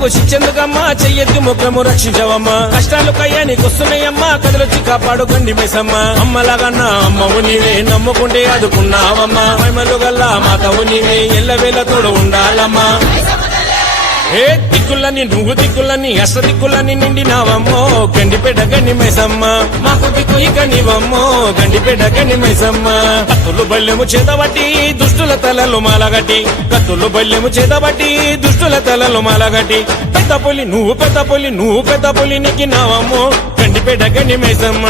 నువ్వు శిక్షెందుకమ్మా చెయ్యెత్తి ముఖము రక్షించవమ్మా కష్టాలు కయ్యానికి వస్తున్నాయమ్మా కథలొచ్చి కాపాడు గండి మైసమ్మ అమ్మలాగన్నా అమ్మవు నీవే నమ్ముకుంటే ఆదుకున్నావమ్మా మహిమలు గల్లా మాతవు నీవే ఎల్లవేళ తోడు ఉండాలమ్మా ఏ దిక్కులని నువ్వు దిక్కులని అష్ట దిక్కులని నిండినావమ్మో గండిపేట గండి మైసమ్మ మాకు దిక్కు ఇక నీవమ్మో గండిపేట గండి మైసమ్మ కత్తులు బల్లెము చేతబట్టి దుష్టుల తలలు మాలగట్టి కత్తులు బల్లెము చేతబట్టి దుష్టుల తలలు మాలగట్టి పెద్ద పులి నువ్వు పెద్ద పులి నీకి నావమ్మో గండిపేట గండి మైసమ్మ